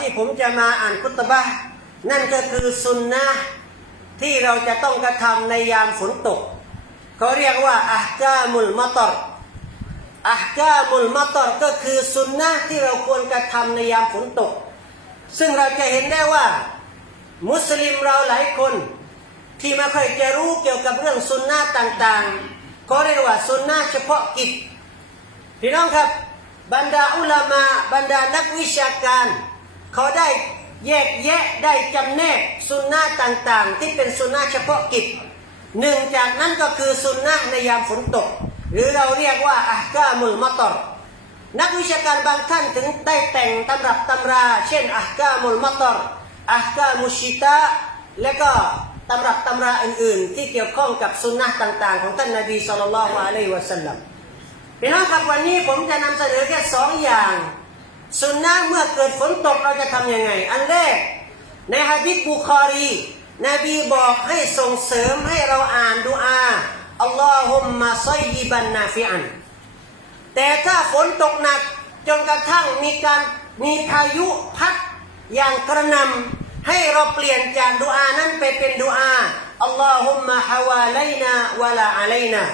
ที่ผมจะมาอ่านคุตบะนั่นก็คือสุนนะที่เราจะต้องกระทำในยามฝนตกเขาเรียกว่าอัฮกามุลมัตอรอัฮกามุลมัตอรก็คือสุนนะที่เราควรกระทำในยามฝนตก ซึ่งเราจะเห็นได้ว่า มุสลิมเราหลายคน ที่ไม่ค่อยจะรู้เกี่ยวกับเรื่องสุนนะต่างๆเขาเรียกว่าสุนนะเฉพาะกิจพี่น้องครับบรรดาอุลามะบรรดานักวิชาการ เขาได้แยกแยะได้จำแนกสุนนะต่างๆ ที่เป็นสุนนะเฉพาะกิจหนึ่งจากนั้นก็คือสุนนะในยามฝนตก หรือเราเรียกว่าอัฮกามุลมัตอรนักวิชาการบางท่านถึงได้แต่งตำรับตำรา เช่นอัฮกามุลมัตอรอัฮกามุชิตะและก็ตำรับตำราอื่นๆ ที่เกี่ยวข้องกับสุนนะต่างๆ ของท่านนบีสุลต่านละฮ์อะลัยวะสัลลัมพี่น้องครับวันนี้ผมจะนำเสนอแค่สองอย่าง สุนนะเมื่อเกิดฝนตกเราจะทำยังไง อันแรก ในฮะดิษบุคอรี นบีบอกให้ส่งเสริมให้เราอ่านดุอาอัลลอฮุมมะซัยยิบันนาฟิอัน แต่ถ้าฝนตกหนักจนกระทั่งมีการมีพายุพัดอย่างกระนำให้เราเปลี่ยนจากดุอานั้นไปเป็นดุอาอัลลอฮุมมะฮาวาไลนาวะลาอะไลนา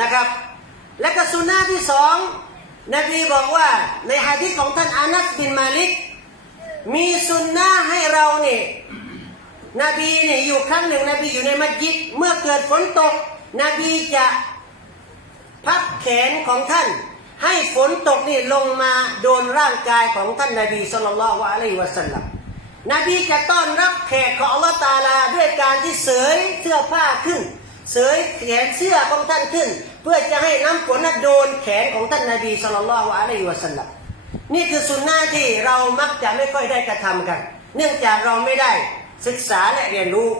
นะครับ และก็สุนนะที่สอง นบีบอกว่าในฮะดิษของท่านอานัสบินมาลิก มีสุนนะให้เราเนี่ยนบีเนี่ยอยู่ครั้งหนึ่งนบีอยู่ในมัสยิดเมื่อเกิดฝนตก นบีจะพับแขนของท่าน ให้ฝนตกนี่ลงมาโดนร่างกายของท่านนบีสุลต่านละอะลัยวะสัลลัมนบีจะต้อนรับแขกของอัลลอฮ์ตาลาด้วยการที่เสยเสื้อผ้าขึ้น เสยแขนเสื้อของท่านขึ้น เพื่อจะให้น้ำฝนนั้นโดนแขนของท่านนบีสุลต่านละอะลัยฮิวะสัลลัมนี่คือสุนนะที่เรามักจะไม่ค่อยได้กระทำกัน เนื่องจากเราไม่ได้ศึกษาและเรียนรู้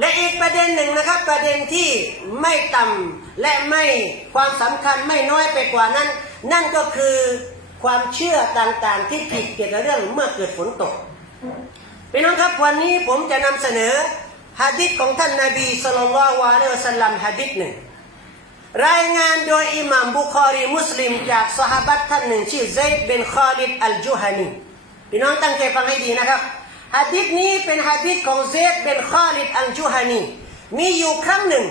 และอีกประเด็นหนึ่งนะครับ ประเด็นที่ไม่ต่ำและไม่ความสำคัญไม่น้อยไปกว่านั้น นั่นก็คือความเชื่อต่างๆ ที่ผิดเกี่ยวกับเรื่องเมื่อเกิดฝนตกพี่น้องครับวันนี้ผมจะนำเสนอฮะดิษของท่านนาบีสุลต่านละฮ์อะลัยฮิวะสัลลัมฮะดิษหนึ่ง รายงานโดยอิหม่ามบุคอรีมุสลิมจากสหบัตท่านหนึ่งชื่อไซด์บินคาลิดอัลจุฮานีพี่น้องตั้งใจฟังให้ดีนะครับฮะดิษนี้เป็นฮะดิษของไซด์บินคาลิดอัลจุฮานีมีอยู่ครั้งหนึ่ง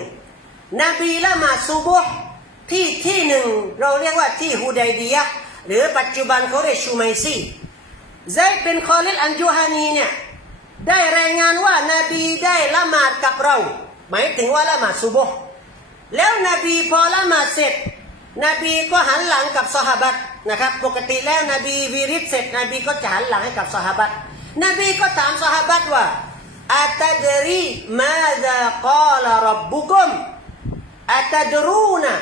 นบีละหมาดซุบุฮ์ที่ที่หนึ่งเราเรียกว่าที่ฮุดัยบียะหรือปัจจุบันเขาเรียกชูไมซีไซด์บินคาลิดอัลจุฮานีเนี่ยได้รายงานว่านาบีได้ละหมาดกับเรา หมายถึงว่าละหมาดซุบุฮ์ แล้วนบีพอละหมาดเสร็จ นบีก็หันหลังกับสหบัตนะครับ ปกติแล้วนบีวิริตเสร็จ นบีก็จะหันหลังให้กับสหบัตนบีก็ถามสหบัตว่าอัตดรีมาซากาลรับบุกุมอัตดรูนะ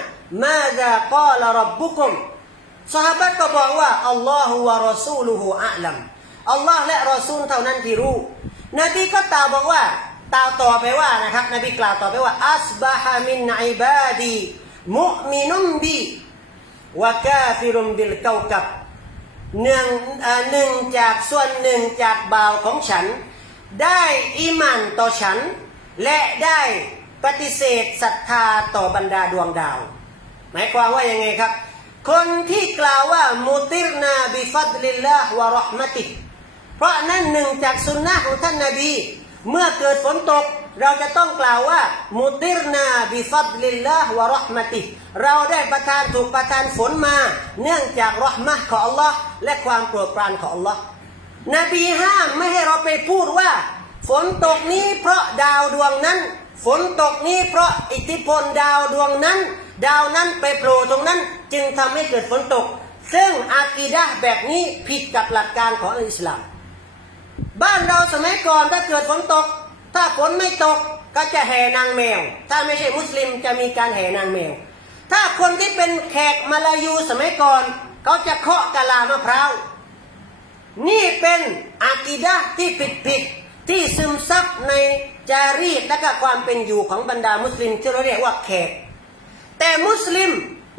มาซากาลรับบุกุมสหบัตก็บอกว่าอัลลอฮฺวะรอซูลุฮุอัลลัมอัลลอฮ์และรอซูลเท่านั้นที่รู้ นบีก็ตอบบอกว่า ตาวต่อไปว่านะครับ นบีกล่าวต่อไปว่า อัสบะฮะมินอิบาดีมุมินุมบีวะกาฟิรุมบิลเกากับหนึ่งหนึ่งจากส่วนหนึ่งจากบ่าวของฉัน ได้อิมานต่อฉัน และได้ปฏิเสธศรัทธาต่อบรรดาดวงดาว หมายความว่ายังไงครับ คนที่กล่าวว่ามุติรนาบิฟัดลิลลาฮ์วะราะห์มติเพราะนั่นหนึ่งจากสุนนะของท่านนาบี เมื่อเกิดฝนตกเราจะต้องกล่าวว่ามุติรนาบิฟัดลิลลาฮ์วะรห์มะติ เราได้ประทานถูกประทานฝนมา เนื่องจากราะห์มะของอัลลอฮ์และความโปรดปรานของอัลลอฮ์นบีห้ามไม่ให้เราไปพูดว่า ฝนตกนี้เพราะดาวดวงนั้น ฝนตกนี้เพราะอิทธิพลดาวดวงนั้น ดาวนั้นไปโผล่ตรงนั้น จึงทำให้เกิดฝนตก ซึ่งอากีดะแบบนี้ผิดกับหลักการของอิสลาม บ้านเราสมัยก่อนถ้าเกิดฝนตก ถ้าฝนไม่ตกก็จะแห่นางแมว ถ้าไม่ใช่มุสลิมจะมีการแห่นางแมว ถ้าคนที่เป็นแขกมาลายูสมัยก่อนเขาจะเคาะกะลามะพร้าวนี่เป็นอากีดะที่ผิดผิดๆที่ซึมซับในจารีตและก็ความเป็นอยู่ของบรรดามุสลิมที่เราเรียกว่าแขก แต่มุสลิม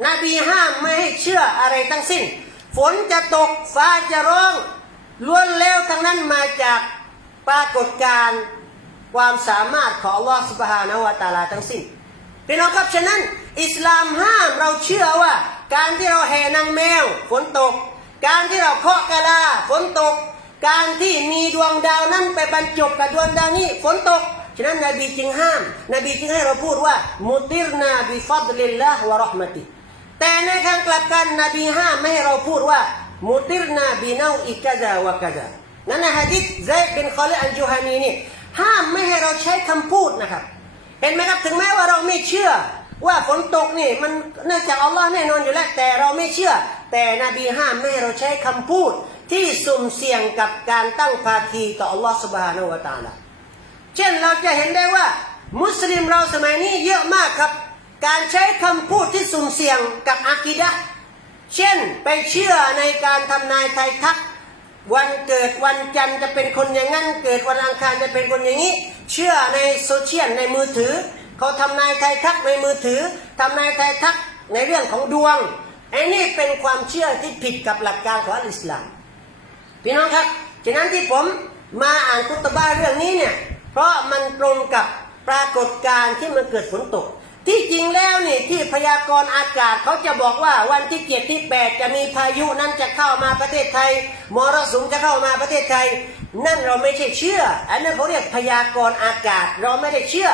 นบีห้ามไม่ให้เชื่ออะไรทั้งสิ้น ฝนจะตกฟ้าจะร้อง ล้วนแล้วทั้งนั้นมาจากปรากฏการณ์ความสามารถของอัลลอฮฺสุบฮานาวะตาลาทั้งสิ้นพี่น้องครับฉะนั้น อิสลามห้ามเราเชื่อว่า การที่เราแห่นางแมวฝนตก การที่เราเคาะกะลาฝนตก การที่มีดวงดาวนั้นไปบรรจบกับดวงดาวนี้ฝนตกฉะนั้นนบีจึงห้าม นบีจึงให้เราพูดว่ามุติรนาบิฟัดลิลลาฮ์วะราะห์มติแต่ในทางกลับกันนบีห้ามไม่ให้เราพูดว่า มุติรนาบินาอิกะซาวะกะซานั่นนะฮะดิษไซด์บินคอลอันจูฮานีนี่ห้ามไม่ให้เราใช้คำพูดนะครับ เห็นไหมครับถึงแม้ว่าเราไม่เชื่อ ว่าฝนตกนี่มันเนื่องจากอัลลอฮ์แน่นอนอยู่แล้วแต่เราไม่เชื่อ แต่นบีห้ามไม่ให้เราใช้คำพูด ที่สุ่มเสี่ยงกับการตั้งภาคีต่ออัลลอฮ์สุบฮานาวะตาลเช่นเราจะเห็นได้ว่า มุสลิมเราสมัยนี้เยอะมากครับ การใช้คำพูดที่สุ่มเสี่ยงกับอากีดะ เช่นไปเชื่อในการทำนายไทยทัก วันเกิดวันจันทร์จะเป็นคนอย่างนั้น เกิดวันอังคารจะเป็นคนอย่างนี้ เชื่อในโซเชียลในมือถือเขาทำนายไทยทักในมือถือทำนายไทยทักในเรื่องของดวงไอ้นี่เป็นความเชื่อที่ผิดกับหลักการของอิสลามพี่น้องครับฉะนั้นที่ผมมาอ่านคุตบ้าเรื่องนี้เนี่ยเพราะมันตรงกับปรากฏการณ์ที่มันเกิดฝนตก ที่จริงแล้วนี่ที่พยากรณ์อากาศเขาจะบอกว่าวันที่เจ็ดที่แปดจะมีพายุนั้นจะเข้ามาประเทศไทยมรสุมจะเข้ามาประเทศไทย นั่นเราไม่ใช่เชื่อ อันนั้นเขาเรียกพยากรณ์อากาศเราไม่ได้เชื่อ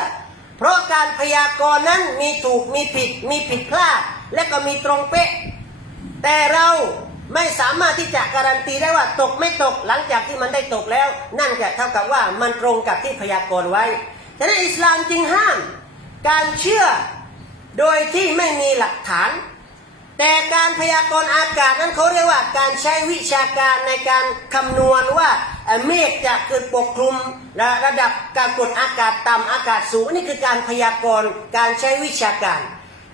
เพราะการพยากรณ์นั้นมีถูกมีผิดมีผิดพลาด และก็มีตรงเป๊ะ แต่เราไม่สามารถที่จะการันตีได้ว่าตกไม่ตกหลังจากที่มันได้ตกแล้ว นั่นจะเท่ากับว่ามันตรงกับที่พยากรณ์ไว้ฉะนั้นอิสลามจึงห้าม การเชื่อโดยที่ไม่มีหลักฐาน แต่การพยากรณ์อากาศนั้นเขาเรียกว่าการใช้วิชาการในการคำนวณว่าเมฆจะเกิดปกคลุมระระดับการกดอากาศต่ำอากาศสูงนี่คือการพยากรณ์การใช้วิชาการ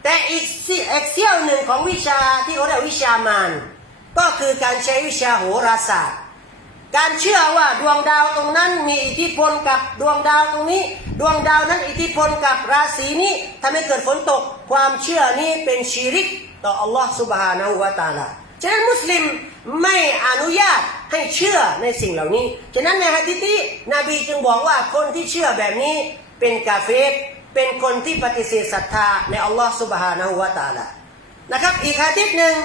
แต่อีกเสีอีกเสี้ยวหนึ่งของวิชาที่เขาเรียกวิชามารก็คือการใช้วิชาโหราศาสตร์ การเชื่อว่าดวงดาวตรงนั้นมีอิทธิพลกับดวงดาวตรงนี้ ดวงดาวนั้นอิทธิพลกับราศีนี้ทำให้เกิดฝนตก ความเชื่อนี้เป็นชีริก ต่ออัลลอฮ์สุบฮานาอูวาตาลาฉะนั้นมุสลิมไม่อนุญาตให้เชื่อในสิ่งเหล่านี้ ฉะนั้นในฮะดิษนี้นบีจึงบอกว่าคนที่เชื่อแบบนี้เป็นกาเฟตเป็นคนที่ปฏิเสธศรัทธาในอัลลอฮ์สุบฮานาหูวาตาละนะครับ อีกฮะดิษหนึ่ง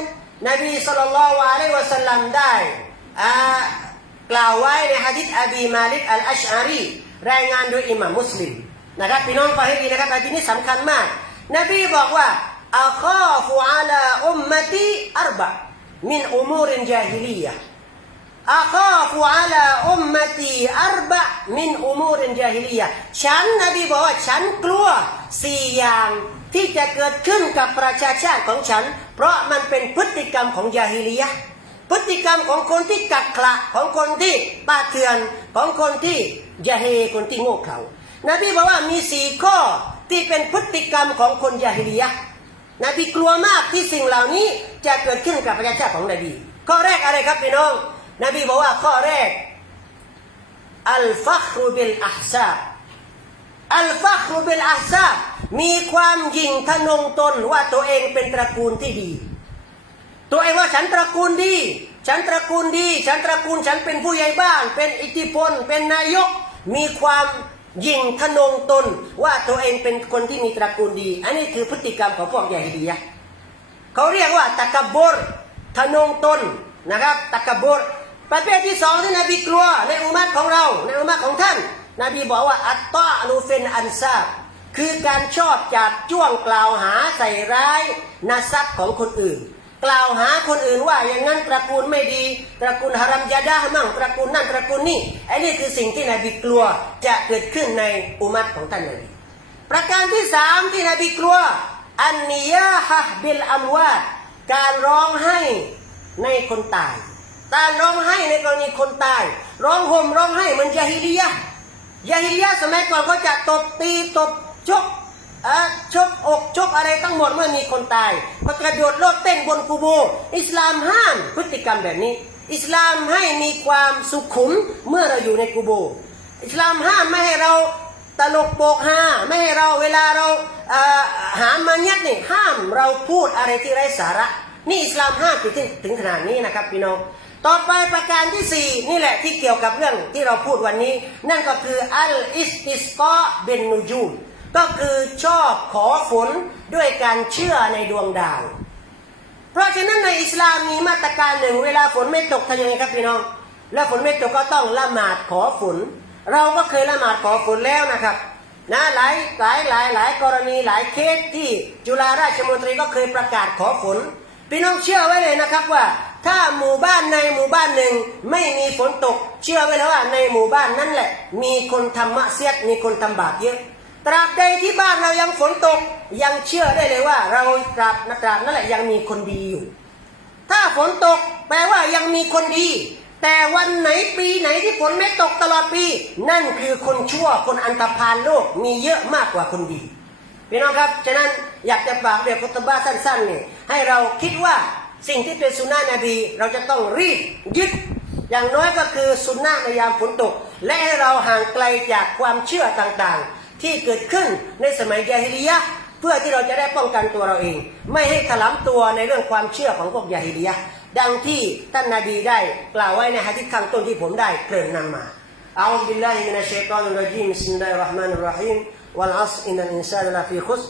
นบีสุลต่านละวะลวะสัลลัมได้อ่า กล่าวไว้ในฮะดิษอบีมาลิกอัลอัชอารีรายงานโดยอิหม่ามมุสลิมนะครับพี่น้องฟังให้ดีนะครับฮะดิษนี้สำคัญมาก นบีบอกว่าอัคาฟุอาลาอุมมติอัรบะมินอุมูรินจาฮิลียะอัคาฟุอาลาอุมมตีอัรบะมินอุมูรินจาฮิลียะฉันนบีบอกว่าฉันกลัวสี่อย่างที่จะเกิดขึ้นกับประชาชาติของฉัน เพราะมันเป็นพฤติกรรมของยาฮิลียะ พฤติกรรมของคนที่กักขระของคนที่ป้าเถื่อนของคนที่ยาเฮคนที่โง่เขลานบีบอกว่ามีสี่ข้อที่เป็นพฤติกรรมของคนยาฮิลียะนบีกลัวมากที่สิ่งเหล่านี้จะเกิดขึ้นกับประชาชาของนบี ข้อแรกอะไรครับพี่น้อง นบีบอกว่าข้อแรกอัลฟัครุบิลอัฮซาอัลฟัครุบิลอัฮซามีความยิ่งทะนงตนว่าตัวเองเป็นตระกูลที่ดี ตัวเองว่าฉันตระกูลดี ฉันตระกูลดี ฉันตระกูลฉันเป็นผู้ใหญ่บ้าน เป็นอิทธิพล เป็นนายก มีความยิ่งทะนงตนว่าตัวเองเป็นคนที่มีตระกูลดี อันนี้คือพฤติกรรมของพวกยาฮิดียะเขาเรียกว่าตะกบบรทะนงตนนะครับตะกบบรประเภทที่สองที่นบีกลัวในอุมัตของเรา ในอุมัตของท่าน นบีบอกว่าอัตตาลูเฟนอันซาบคือการชอบจับจ้วงกล่าวหาใส่ร้ายนาซับของคนอื่น กล่าวหาคนอื่นว่าอย่างนั้นตระกูลไม่ดี ตระกูลฮารัมยาดามั่งตระกูลนั่นตระกูลนี่ไอ้นี่คือสิ่งที่นบีกลัวจะเกิดขึ้นในอุมัตของท่านนบีประการที่สามที่นบีกลัวอันนิยาฮะบิลอัมวาการร้องไห้ในคนตายการร้องไห้ในกรณีคนตาย ร้องห่มร้องไห้เหมือนยาฮิลียะยาฮิลียะสมัยก่อนก็จะตบตีตบชก ชกอกชกอะไรทั้งหมดเมื่อมีคนตายก็กระโดดโลดเต้นบนกูโบ อิสลามห้ามพฤติกรรมแบบนี้ อิสลามให้มีความสุขุมเมื่อเราอยู่ในกูโบ อิสลามห้ามไม่ให้เราตลกโปกฮาไม่ให้เราเวลาเราหามายัดนี่ห้ามเราพูดอะไรที่ไร้สาระ นี่อิสลามห้ามถึงถึงขนาดนี้นะครับพี่น้องต่อไปประการที่สี่นี่แหละที่เกี่ยวกับเรื่องที่เราพูดวันนี้ นั่นก็คืออัลอิสติสกอเบนนูจูม ก็คือชอบขอฝนด้วยการเชื่อในดวงดาว เพราะฉะนั้นในอิสลามมีมาตรการหนึ่งเวลาฝนไม่ตกทำยังไงครับพี่น้อง แล้วฝนไม่ตกก็ต้องละหมาดขอฝน เราก็เคยละหมาดขอฝนแล้วนะครับนะหลายหลายหลายหลายกรณีหลายเคสที่จุฬาราชมนตรีก็เคยประกาศขอฝนพี่น้องเชื่อไว้เลยนะครับว่า ถ้าหมู่บ้านในหมู่บ้านหนึ่งไม่มีฝนตก เชื่อไว้แล้วว่าในหมู่บ้านนั่นแหละ มีคนทำมะเสียดมีคนทำบาปเยอะ ตราบใดที่บ้านเรายังฝนตกยังเชื่อได้เลยว่า เราตราบตราบนั่นแหละยังมีคนดีอยู่ ถ้าฝนตกแปลว่ายังมีคนดี แต่วันไหนปีไหนที่ฝนไม่ตกตลอดปี นั่นคือคนชั่วคนอันตรพานโลกมีเยอะมากกว่าคนดีพี่น้องครับฉะนั้นอยากจะฝากเด็กคุตบ้าสั้นๆนี่ให้เราคิดว่าสิ่งที่เป็นสุนนะนบีเราจะต้องรีบยึดอย่างน้อยก็คือสุนนะในยามฝนตก และให้เราห่างไกลจากความเชื่อต่างๆ ที่เกิดขึ้นในสมัยยาฮิลียะเพื่อที่เราจะได้ป้องกันตัวเราเอง ไม่ให้ถลำตัวในเรื่องความเชื่อของพวกยาฮิลียะดังที่ท่านนาบีได้กล่าวไว้ในฮะดิษข้างต้นที่ผมได้เกริ่นนำมาอัลลอฮฺบิลลาฮิมินัชชัยฏอนิรรจีมิสมิลลาฮิรเราะห์มานิรเราะฮีมวัลอัสอินนัลอินซานลาฟีคุส